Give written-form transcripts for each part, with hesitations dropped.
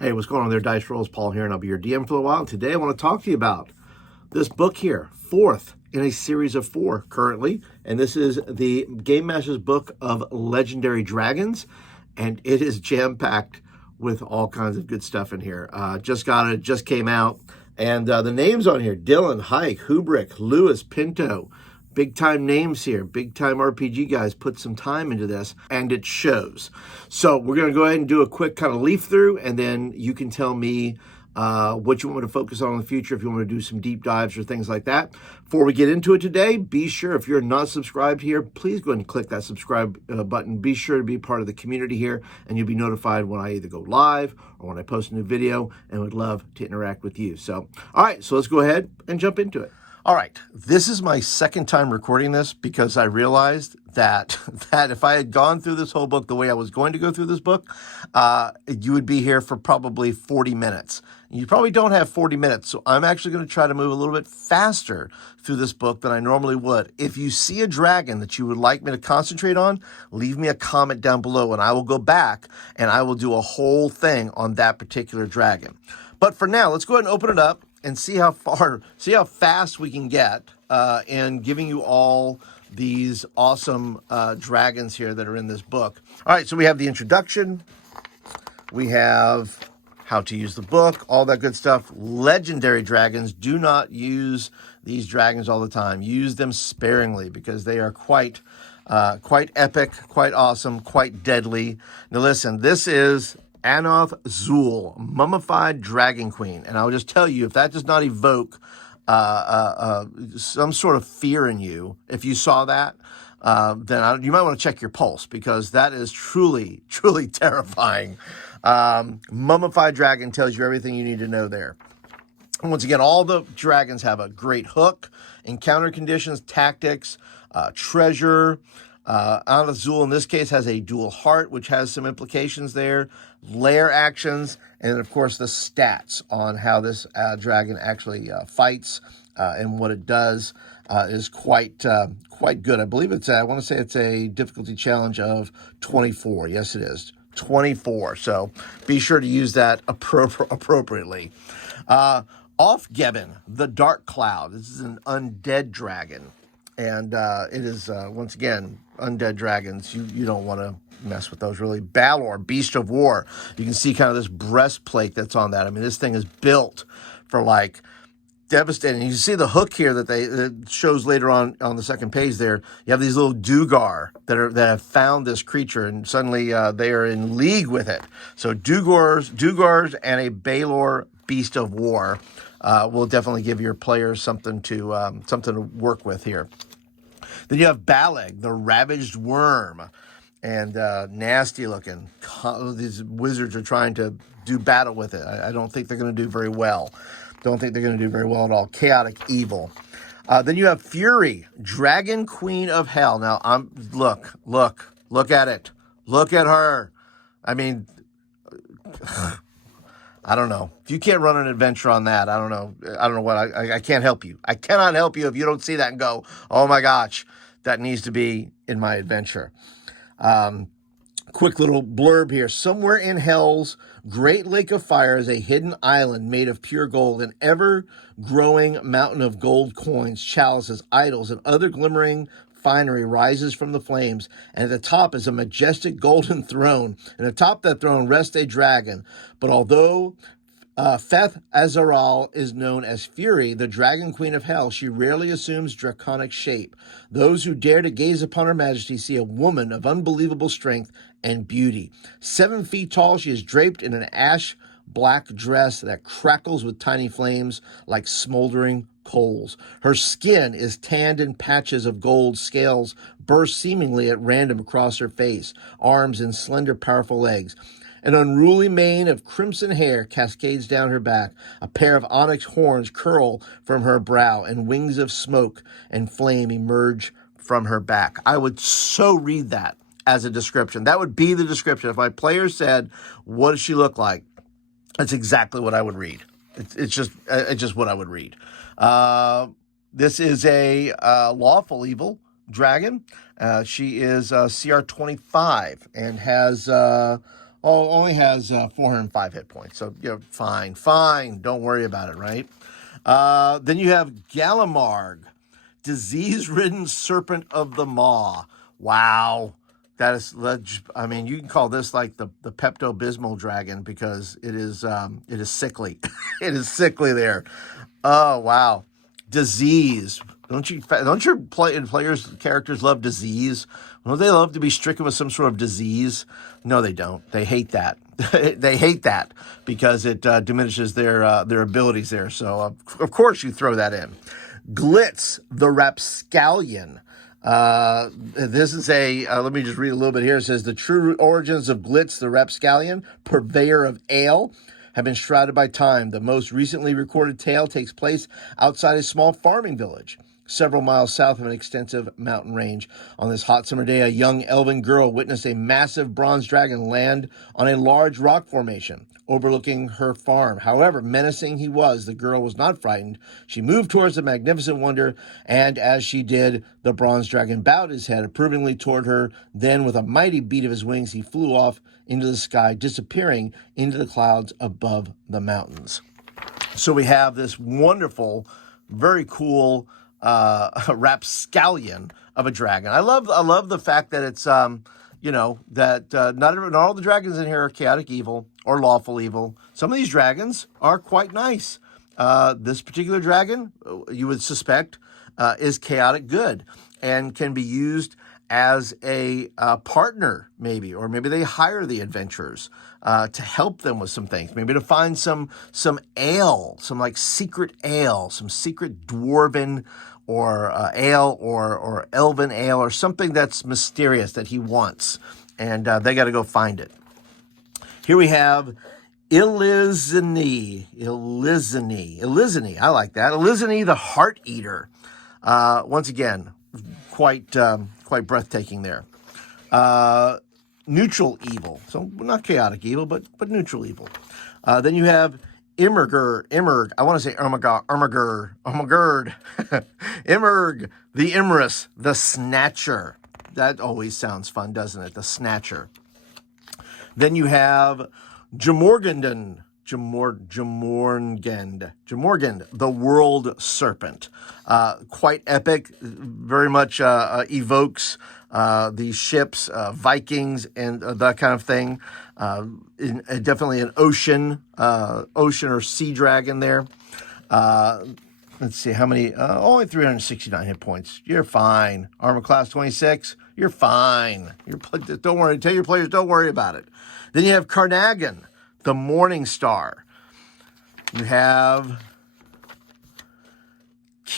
Hey, what's going on there, Dice Rolls? Paul here, and I'll be your DM for a while. And today I want to talk to you about this book here, fourth in a series of 4 currently. And this is the Game Master's book of Legendary Dragons. And it is jam-packed with all kinds of good stuff in here. Just got it, just came out. And the names on here, Dylan, Hike, Hubrick, Lewis, Pinto. Big time names here, big time RPG guys put some time into this, and it shows. So we're going to go ahead and do a quick kind of leaf through, and then you can tell me what you want me to focus on in the future, if you want to do some deep dives or things like that. Before we get into it today, be sure, if you're not subscribed here, please go ahead and click that subscribe button. Be sure to be part of the community here, and you'll be notified when I either go live or when I post a new video, and would love to interact with you. So, all right, so let's go ahead and jump into it. All right, this is my second time recording this because I realized that if I had gone through this whole book the way I was going to go through this book, you would be here for probably 40 minutes. You probably don't have 40 minutes, so I'm actually going to try to move a little bit faster through this book than I normally would. If you see a dragon that you would like me to concentrate on, leave me a comment down below, and I will go back and I will do a whole thing on that particular dragon. But for now, let's go ahead and open it up and see how fast we can get in giving you all these awesome dragons here that are in this book. All right, so we have the introduction. We have how to use the book, all that good stuff. Legendary dragons. Do not use these dragons all the time. Use them sparingly because they are quite epic, quite awesome, quite deadly. Now listen, this is Anoth Zul, Mummified Dragon Queen. And I'll just tell you, if that does not evoke some sort of fear in you, if you saw that, then you might want to check your pulse, because that is truly, truly terrifying. Mummified Dragon tells you everything you need to know there. And once again, all the dragons have a great hook, encounter conditions, tactics, treasure. Anoth Zul, in this case, has a dual heart, which has some implications there, lair actions, and of course the stats on how this dragon actually fights and what it does is quite good. I believe I want to say it's a difficulty challenge of 24. Yes, it is 24. So be sure to use that appropriately. Aufgeben, the Dark Cloud. This is an undead dragon. And it is, once again, undead dragons. You don't want to mess with those, really. Balor, Beast of War. You can see kind of this breastplate that's on that. I mean, this thing is built for, like, devastating. You see the hook here that shows later on the second page there. You have these little Dugar that have found this creature, and suddenly they are in league with it. So Dugars and a Balor, Beast of War. Will definitely give your players something to work with here. Then you have Balag, the Ravaged Worm, and nasty looking. These wizards are trying to do battle with it. I don't think they're going to do very well. Don't think they're going to do very well at all. Chaotic Evil. Then you have Fury, Dragon Queen of Hell. Now, look at it. Look at her. I mean, I don't know. If you can't run an adventure on that, I don't know what. I can't help you. I cannot help you if you don't see that and go, oh my gosh, that needs to be in my adventure. Quick little blurb here. Somewhere in Hell's great lake of fire is a hidden island made of pure gold, an ever-growing mountain of gold coins, chalices, idols, and other glimmering finery rises from the flames, and at the top is a majestic golden throne, and atop that throne rests a dragon. But although Feth Azaral is known as Fury, the Dragon Queen of Hell, she rarely assumes draconic shape. Those who dare to gaze upon her majesty see a woman of unbelievable strength and beauty. 7 feet tall, she is draped in an ash black dress that crackles with tiny flames like smoldering coals. Her skin is tanned in patches of gold. Scales burst seemingly at random across her face, arms and slender, powerful legs. An unruly mane of crimson hair cascades down her back. A pair of onyx horns curl from her brow, and wings of smoke and flame emerge from her back. I would so read that as a description. That would be the description. If my player said, what does she look like? That's exactly what I would read. It's just what I would read. This is a lawful evil dragon. She is CR 25 and has Oh, only has 405 hit points. So, fine. Don't worry about it, right? Then you have Galamarg, disease-ridden serpent of the maw. Wow. That is, I mean, you can call this like the Pepto-Bismol dragon because it is sickly. It is sickly there. Oh, wow. Disease. Don't your players' characters love disease? Don't they love to be stricken with some sort of disease? No, they don't. They hate that. They hate that because it diminishes their abilities there. So, of course, you throw that in. Glitz, the rapscallion. This is let me just read a little bit here. It says, the true origins of Glitz, the rapscallion, purveyor of ale, have been shrouded by time. The most recently recorded tale takes place outside a small farming village, several miles south of an extensive mountain range. On this hot summer day, a young elven girl witnessed a massive bronze dragon land on a large rock formation overlooking her farm. However menacing he was, the girl was not frightened. She moved towards the magnificent wonder, and as she did, the bronze dragon bowed his head approvingly toward her. Then, with a mighty beat of his wings, he flew off into the sky, disappearing into the clouds above the mountains. So we have this wonderful, very cool rapscallion of a dragon. I love the fact that it's that not all the dragons in here are chaotic evil or lawful evil. Some of these dragons are quite nice. This particular dragon, you would suspect, is chaotic good and can be used as a partner, maybe, or maybe they hire the adventurers to help them with some things, maybe to find some ale, some like secret ale, some secret dwarven or ale or elven ale or something that's mysterious that he wants, and they got to go find it. Here we have Ilizini, I like that. Ilizini, the Heart Eater. Once again, quite breathtaking there. Neutral evil, so not chaotic evil, but neutral evil. Then you have Immerg. I want to say Immergard. Immerg, the Imrus, the Snatcher. That always sounds fun, doesn't it? The Snatcher. Then you have Jamorgand, the World Serpent. Quite epic, very much evokes these ships, Vikings, and that kind of thing. Definitely an ocean or sea dragon there. Let's see how many. Only 369 hit points. You're fine. Armor class 26. You're fine. Don't worry. Tell your players, don't worry about it. Then you have Carnagan, the Morning Star. You have.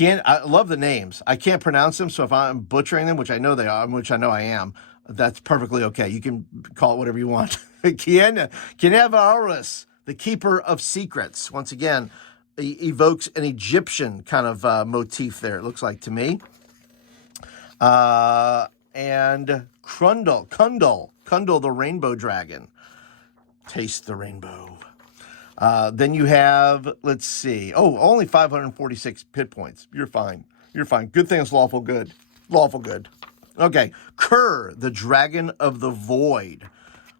I love the names. I can't pronounce them, so if I'm butchering them, which I know they are, which I know I am, that's perfectly okay. You can call it whatever you want. Kinevarus, the Keeper of Secrets. Once again, evokes an Egyptian kind of motif there, it looks like to me. And Kundal, the Rainbow Dragon. Taste the rainbow. Then you have, let's see. Oh, only 546 hit points. You're fine. Good thing it's lawful good. Okay. Kerr, the Dragon of the Void.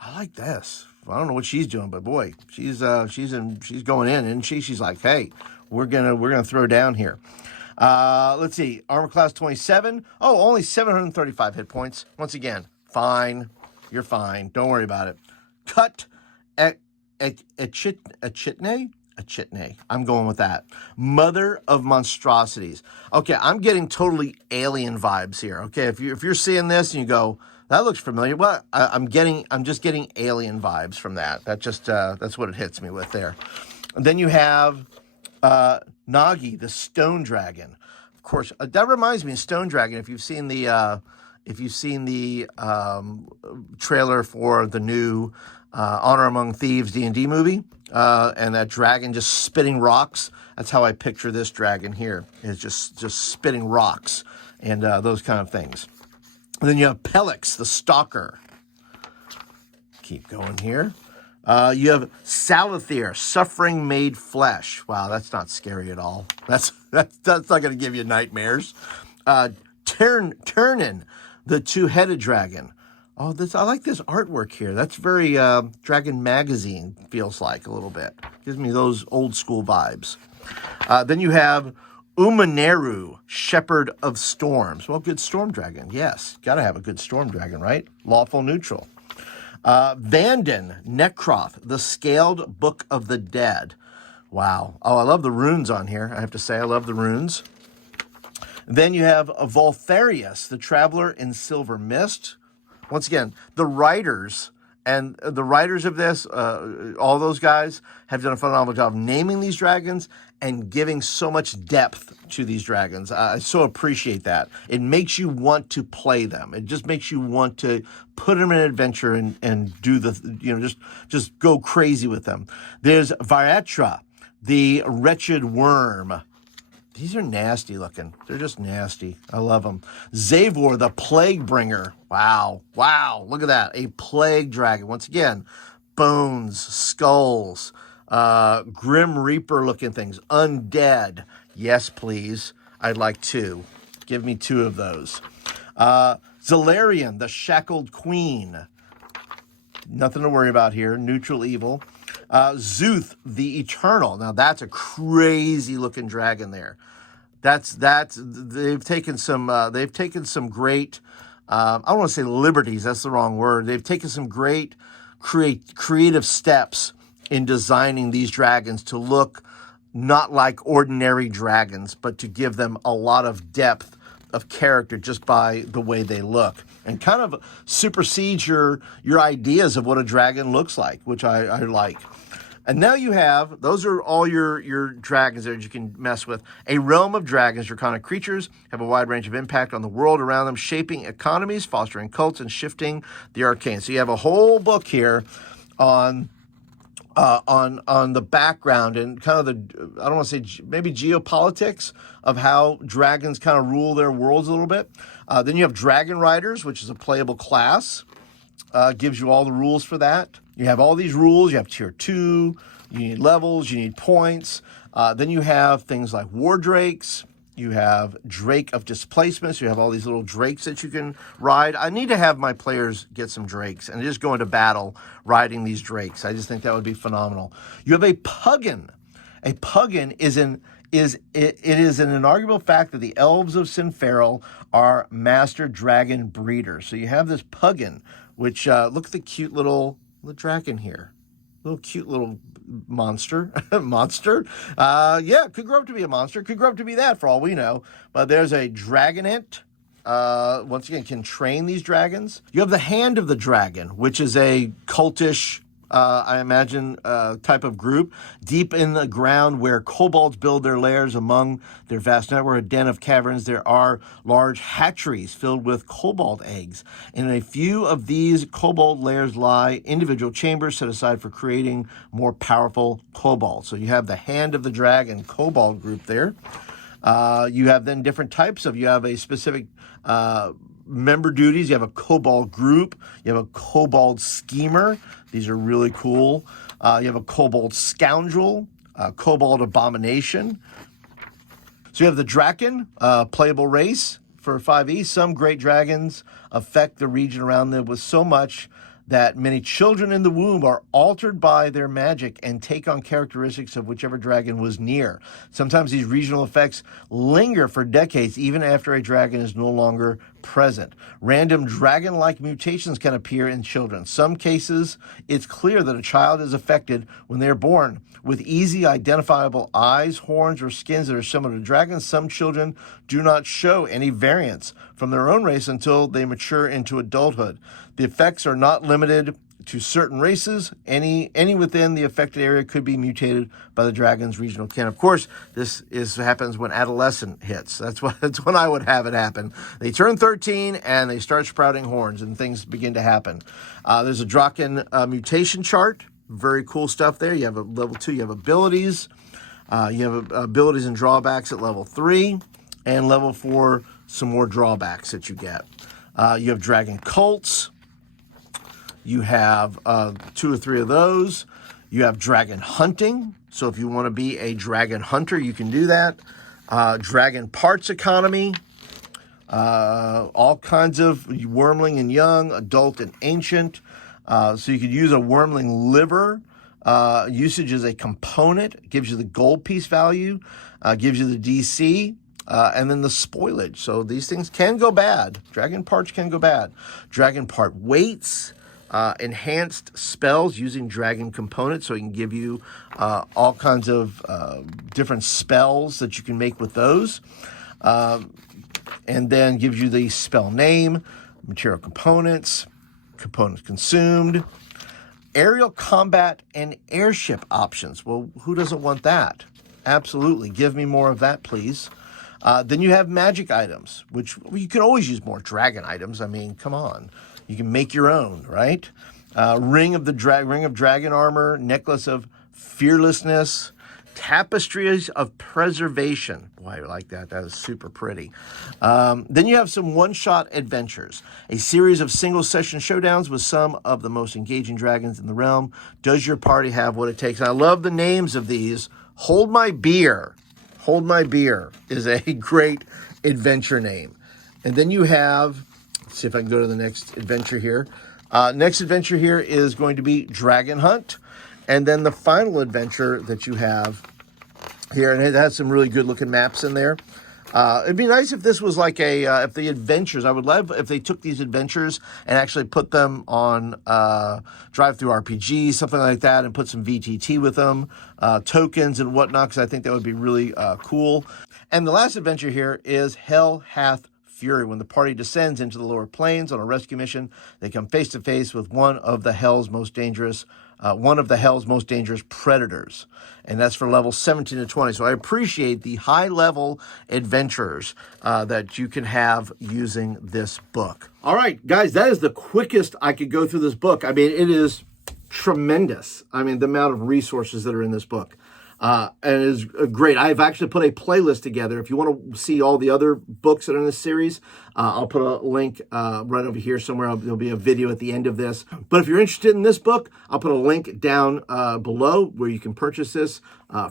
I like this. I don't know what she's doing, but boy, she's going in, and she's like, hey, we're gonna throw down here. Let's see. Armor class 27. Oh, only 735 hit points. Once again, fine. You're fine. Don't worry about it. Cut. Echitne? I'm going with that. Mother of Monstrosities. Okay, I'm getting totally alien vibes here. Okay, if you're seeing this and you go, that looks familiar, well, I'm just getting alien vibes from that. That's what it hits me with there. And then you have Nagi, the Stone Dragon. Of course, that reminds me of Stone Dragon. If you've seen the trailer for the new Honor Among Thieves D&D movie, and that dragon just spitting rocks. That's how I picture this dragon here. It's just spitting rocks and those kind of things. And then you have Pelix, the Stalker. Keep going here. You have Salathir, Suffering Made Flesh. Wow, that's not scary at all. That's not going to give you nightmares. Turnin, the Two-Headed Dragon. Oh, I like this artwork here. That's very Dragon Magazine, feels like a little bit. Gives me those old school vibes. Then you have Umaneru, Shepherd of Storms. Well, good storm dragon. Yes, got to have a good storm dragon, right? Lawful neutral. Vanden, Necroth, the Scaled Book of the Dead. Wow. Oh, I love the runes on here. I have to say, I love the runes. Then you have Voltharius, the Traveler in Silver Mist. Once again, the writers of this, all those guys have done a phenomenal job of naming these dragons and giving so much depth to these dragons. I so appreciate that. It makes you want to play them. It just makes you want to put them in an adventure and do just go crazy with them. There's Varetra, the Wretched Worm. These are nasty looking. They're just nasty. I love them. Zavor, the Plague Bringer. Wow. Wow. Look at that. A plague dragon. Once again, bones, skulls, Grim Reaper looking things. Undead. Yes, please. I'd like 2. Give me 2 of those. Zalarian, the Shackled Queen. Nothing to worry about here. Neutral evil. Zuth, the Eternal. Now that's a crazy looking dragon there. They've taken some great, I don't want to say liberties, that's the wrong word. They've taken some great creative steps in designing these dragons to look not like ordinary dragons, but to give them a lot of depth of character just by the way they look, and kind of supersedes your ideas of what a dragon looks like, which I like. And now you have, those are all your dragons that you can mess with. A realm of dragons, draconic creatures, have a wide range of impact on the world around them, shaping economies, fostering cults, and shifting the arcane. So you have a whole book here on the background and kind of I don't want to say maybe geopolitics of how dragons kind of rule their worlds a little bit. Then you have Dragon Riders, which is a playable class. Gives you all the rules for that. You have all these rules. You have tier 2. You need levels. You need points. Then you have things like War Drakes. You have Drake of Displacements. You have all these little drakes that you can ride. I need to have my players get some drakes and just go into battle riding these drakes. I just think that would be phenomenal. You have a Puggin. A Puggin is an inarguable fact that the elves of Sinferal are master dragon breeders. So you have this Puggin, which look at the cute little dragon here. Little cute little monster. Yeah, could grow up to be a monster. Could grow up to be that for all we know. But there's a Dragonant. Once again, can train these dragons. You have the Hand of the Dragon, which is a cultish, I imagine, type of group. Deep in the ground where kobolds build their lairs among their vast network, a den of caverns, there are large hatcheries filled with kobold eggs. In a few of these kobold lairs lie individual chambers set aside for creating more powerful kobolds. So you have the Hand of the Dragon kobold group there. You have then different types of, you have a specific member duties. You have a kobold group. You have a kobold schemer. These are really cool. You have a kobold scoundrel, a kobold abomination. So you have the Draken, playable race for 5e. Some great dragons affect the region around them with so much that many children in the womb are altered by their magic and take on characteristics of whichever dragon was near. Sometimes these regional effects linger for decades, even after a dragon is no longer present. Random dragon-like mutations can appear in children. Some cases, it's clear that a child is affected when they are born. With easy identifiable eyes, horns, or skins that are similar to dragons, some children do not show any variants from their own race until they mature into adulthood. The effects are not limited to certain races. Any within the affected area could be mutated by the dragon's regional kin. Of course, this happens when adolescent hits. That's when I would have it happen. They turn 13 and they start sprouting horns and things begin to happen. There's a Draken mutation chart. Very cool stuff there. You have a level 2. You have abilities. You have abilities and drawbacks at level 3, and level 4 some more drawbacks that you get. You have dragon cults. You have 2 or 3 of those. You have dragon hunting. So if you want to be a dragon hunter, you can do that. Dragon parts economy. all kinds of wormling and young, adult and ancient. So you could use a wormling liver. Usage as a component, gives you the gold piece value, gives you the DC, and then the spoilage. So these things can go bad. Dragon parts can go bad. Dragon part weights, enhanced spells using dragon components, so it can give you all kinds of different spells that you can make with those. And then gives you the spell name, material components, components consumed, aerial combat and airship options. Well, who doesn't want that? Absolutely. Give me more of that, please. Then you have magic items, which you can always use more dragon items. I mean, come on. You can make your own, right? Ring of dragon armor, necklace of fearlessness, tapestries of preservation. Boy, I like that. That is super pretty. Then you have some one-shot adventures, a series of single-session showdowns with some of the most engaging dragons in the realm. Does your party have what it takes? And I love the names of these. Hold My Beer. Hold My Beer is a great adventure name. And then you have, let's see if I can go to the next adventure here. Next adventure here is going to be Dragon Hunt. And then the final adventure that you have here, and it has some really good looking maps in there. It'd be nice if this was like if the adventures, I would love if they took these adventures and actually put them on Drive-Thru RPG, something like that, and put some VTT with them, tokens and whatnot, because I think that would be really cool. And the last adventure here is Hell Hath Fury. When the party descends into the lower planes on a rescue mission, they come face to face with one of the hell's most dangerous predators. And that's for levels 17 to 20. So I appreciate the high-level adventures that you can have using this book. All right, guys, that is the quickest I could go through this book. I mean, it is tremendous. I mean, the amount of resources that are in this book. And it is great. I've actually put a playlist together. If you want to see all the other books that are in this series, I'll put a link right over here somewhere. There'll be a video at the end of this. But if you're interested in this book, I'll put a link down below where you can purchase this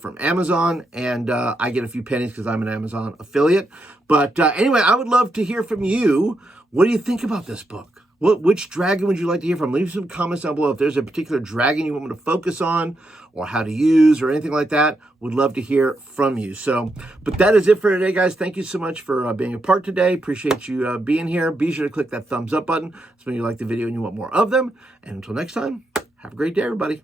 from Amazon. And I get a few pennies because I'm an Amazon affiliate. But anyway, I would love to hear from you. What do you think about this book? Which dragon would you like to hear from? Leave some comments down below. If there's a particular dragon you want me to focus on or how to use or anything like that, would love to hear from you. So, but that is it for today, guys. Thank you so much for being a part today. Appreciate you being here. Be sure to click that thumbs up button. That's when you like the video and you want more of them. And until next time, have a great day, everybody.